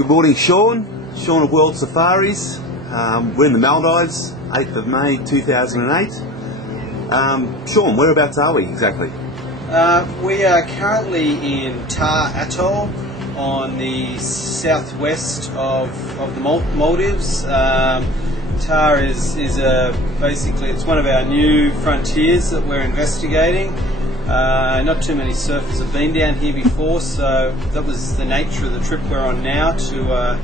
Good morning, Shaun. Shaun of World Surfaris. We're in the Maldives, 8th of May 2008. Shaun, whereabouts are we exactly? We are currently in Tar Atoll on the southwest of the Maldives. Tar is basically it's one of our new frontiers that we're investigating. Not too many surfers have been down here before, so that was the nature of the trip we're on now, to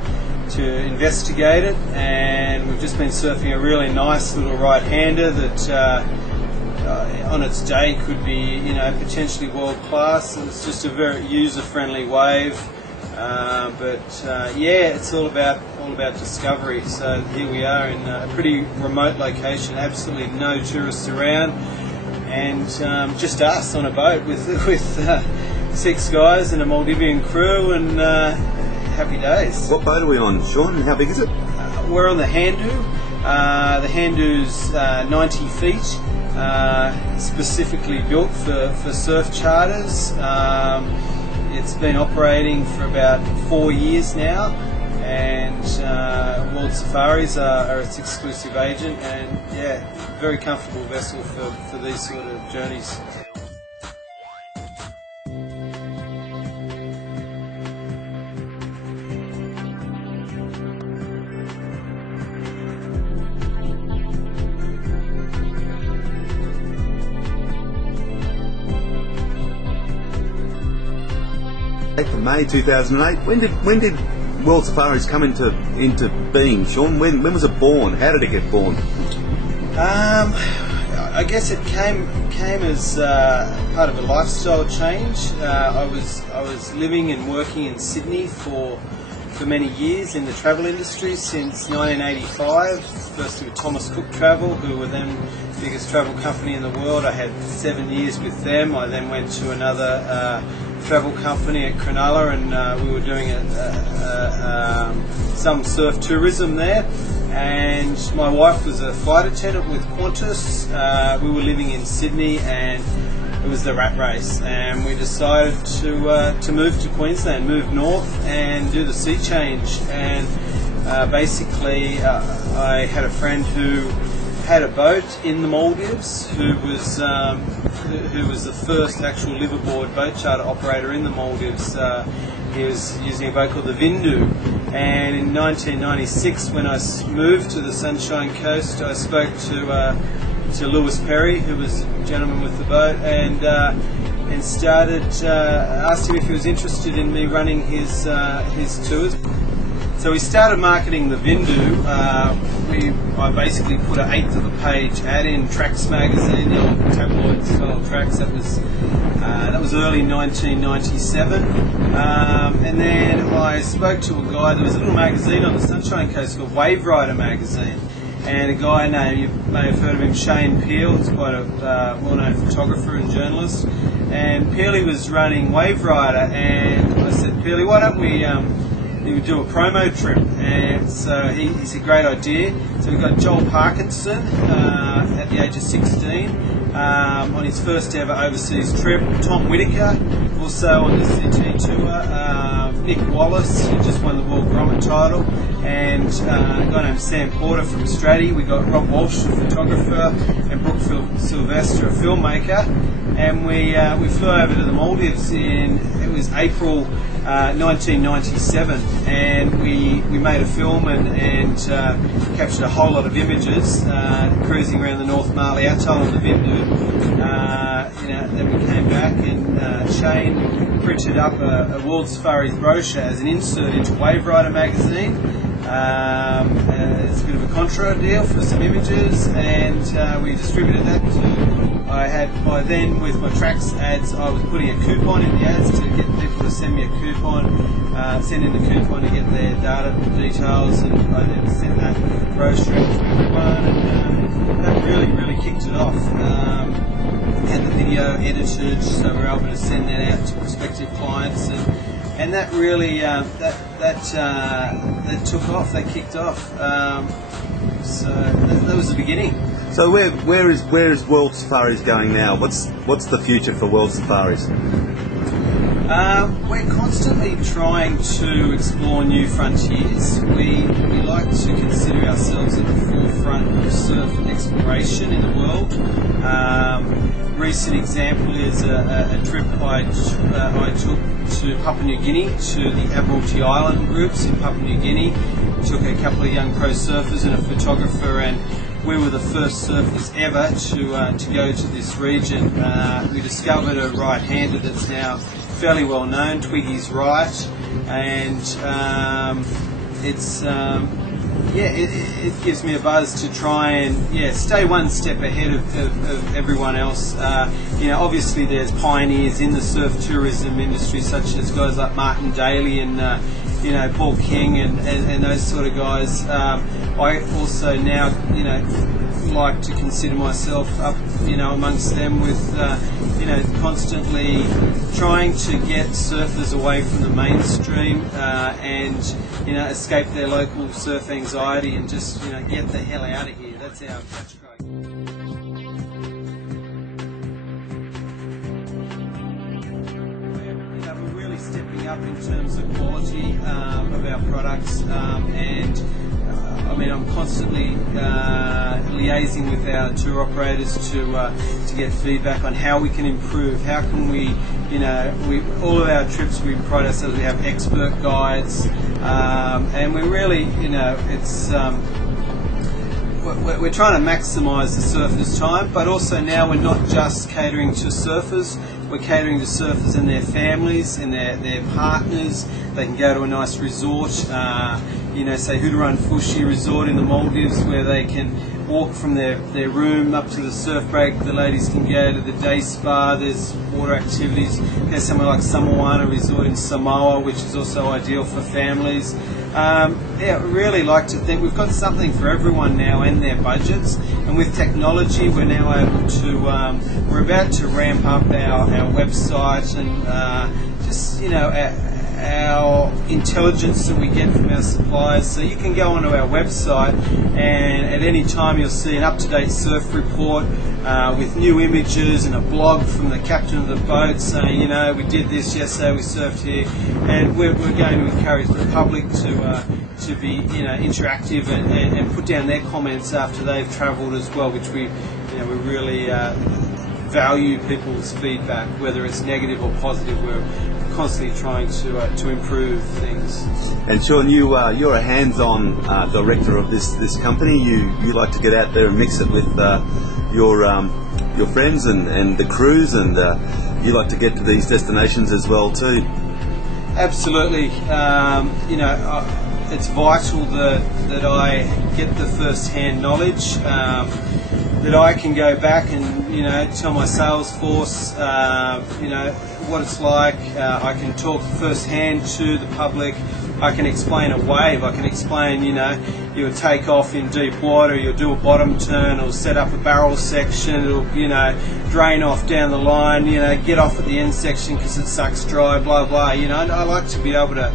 investigate it. And we've just been surfing a really nice little right-hander that on its day could be, potentially world class. It's just a very user-friendly wave, but it's all about discovery. So here we are in a pretty remote location, absolutely no tourists around. And just us on a boat with 6 guys and a Maldivian crew, and happy days. What boat are we on, Shaun, and how big is it? We're on the Handu. The Handu's 90 feet, specifically built for surf charters. It's been operating for about 4 years now, and World Surfaris are its exclusive agent, and very comfortable vessel for these sort of journeys. From May 2008. When did World Surfaris come into being, Shaun? When was it born? How did it get born? I guess it came as part of a lifestyle change. I was living and working in Sydney for many years in the travel industry since 1985. First with Thomas Cook Travel, who were then the biggest travel company in the world. I had 7 years with them. I then went to another travel company at Cronulla, and we were doing some surf tourism there. And my wife was a flight attendant with Qantas. We were living in Sydney, and it was the rat race, and we decided to move to Queensland, move north and do the sea change. And basically I had a friend who had a boat in the Maldives, who was the first actual liveaboard boat charter operator in the Maldives. He was using a boat called the Vindu, and in 1996, when I moved to the Sunshine Coast, I spoke to Lewis Perry, who was a gentleman with the boat, and asked him if he was interested in me running his tours. So we started marketing the Vindu. I basically put an 1/8 of a page ad in Tracks magazine, the old tabloid style Tracks. That was early 1997. And then I spoke to a guy. There was a little magazine on the Sunshine Coast called Wave Rider magazine, and a guy named, you may have heard of him, Shane Peel. He's quite a well-known photographer and journalist. And Peely was running Wave Rider, and I said, Peely, why don't we do a promo trip? And so he said, great idea. So we got Joel Parkinson at the age of 16 on his first ever overseas trip. Tom Whitaker also on the CT tour. Nick Wallace, who just won the World Grommet title, and a guy named Sam Porter from Australia. We got Rob Walsh, a photographer, and Brooke Sylvester, a filmmaker. And we flew over to the Maldives it was April 1997, and we made a film and captured a whole lot of images cruising around the North Mali Atoll and the Vindu. Then we came back, and Shane printed up a World Surfaris brochure as an insert into Wave Rider magazine. It's a bit of a contra deal for some images, and we distributed that I had, by then, with my Tracks ads, I was putting a coupon in the ads to get people to send me a coupon, send in the coupon to get their data details, and I then sent that brochure out to everyone, and that really kicked it off. Had the video edited, so we were able to send that out to prospective clients, and that really that took off, that kicked off. So that was the beginning. So where is World Surfaris going now? What's the future for World Surfaris? We're constantly trying to explore new frontiers. We like to consider ourselves at the forefront of surf exploration in the world. Recent example is a trip I took to Papua New Guinea, to the Admiralty Island groups in Papua New Guinea. Took a couple of young pro surfers and a photographer, and we were the first surfers ever to go to this region. We discovered a right-hander that's now fairly well known, Twiggy's Right, and it gives me a buzz to try and stay one step ahead of everyone else. Obviously there's pioneers in the surf tourism industry, such as guys like Martin Daly and Paul King and those sort of guys. I also now like to consider myself up amongst them with constantly trying to get surfers away from the mainstream and escape their local surf anxiety and just get the hell out of here. That's our catchphrase. We're really stepping up in terms of quality of our products, and I'm constantly liaising with our tour operators to get feedback on how we can improve. How can we, all of our trips we pride ourselves. We have expert guides, and we really, we're trying to maximise the surfers' time, but also now we're not just catering to surfers. We're catering to surfers and their families and their partners. They can go to a nice resort, say Hootaran Fushi Resort in the Maldives, where they can walk from their room up to the surf break. The ladies can go to the day spa. There's water activities. There's somewhere like Samoana Resort in Samoa, which is also ideal for families. We really like to think we've got something for everyone now and their budgets. And with technology, we're now able to, we're about to ramp up our website and our intelligence that we get from our suppliers. So you can go onto our website and at any time you'll see an up-to-date surf report with new images and a blog from the captain of the boat saying, we did this yesterday, we surfed here. And we're going to encourage the public to be interactive and put down their comments after they've travelled as well, which we really value people's feedback, whether it's negative or positive. We're constantly trying to improve things. And Shaun, you're a hands-on director of this company. You like to get out there and mix it with your friends and the crews, and you like to get to these destinations as well too. Absolutely. It's vital that I get the first-hand knowledge, that I can go back and tell my sales force what it's like. I can talk first-hand to the public. I can explain a wave. I can explain, you'll take off in deep water, you'll do a bottom turn, or set up a barrel section, it'll, drain off down the line, get off at the end section because it sucks dry, blah, blah. I like to be able to,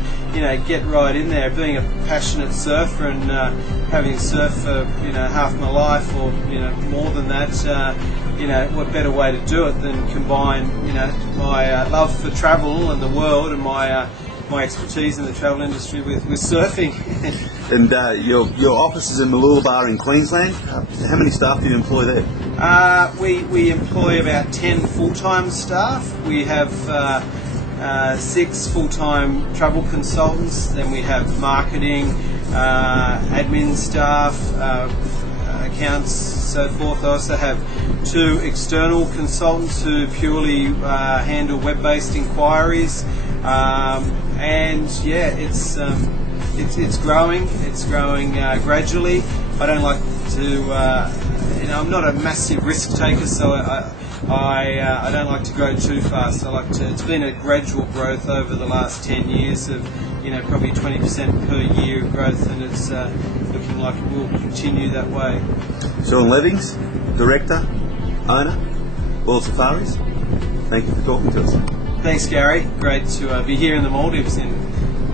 get right in there. Being a passionate surfer and having surfed for, half my life or, more than that, what better way to do it than combine, my love for travel and the world and my expertise in the travel industry with surfing. And your office is in Maldives in Queensland. How many staff do you employ there? We employ about 10 full-time staff. We have 6 full-time travel consultants. Then we have marketing, admin staff, accounts, so forth. I also have 2 external consultants who purely handle web-based inquiries. It's growing. It's growing gradually. I don't like to, I'm not a massive risk taker, so I don't like to grow too fast. It's been a gradual growth over the last 10 years of, probably 20% per year growth, and it's looking like it will continue that way. Shaun Levings, Director, Owner, World Surfaris. Thank you for talking to us. Thanks, Gary. Great to be here in the Maldives in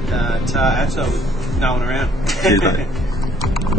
Tar Atoll with no one around. Cheers, mate.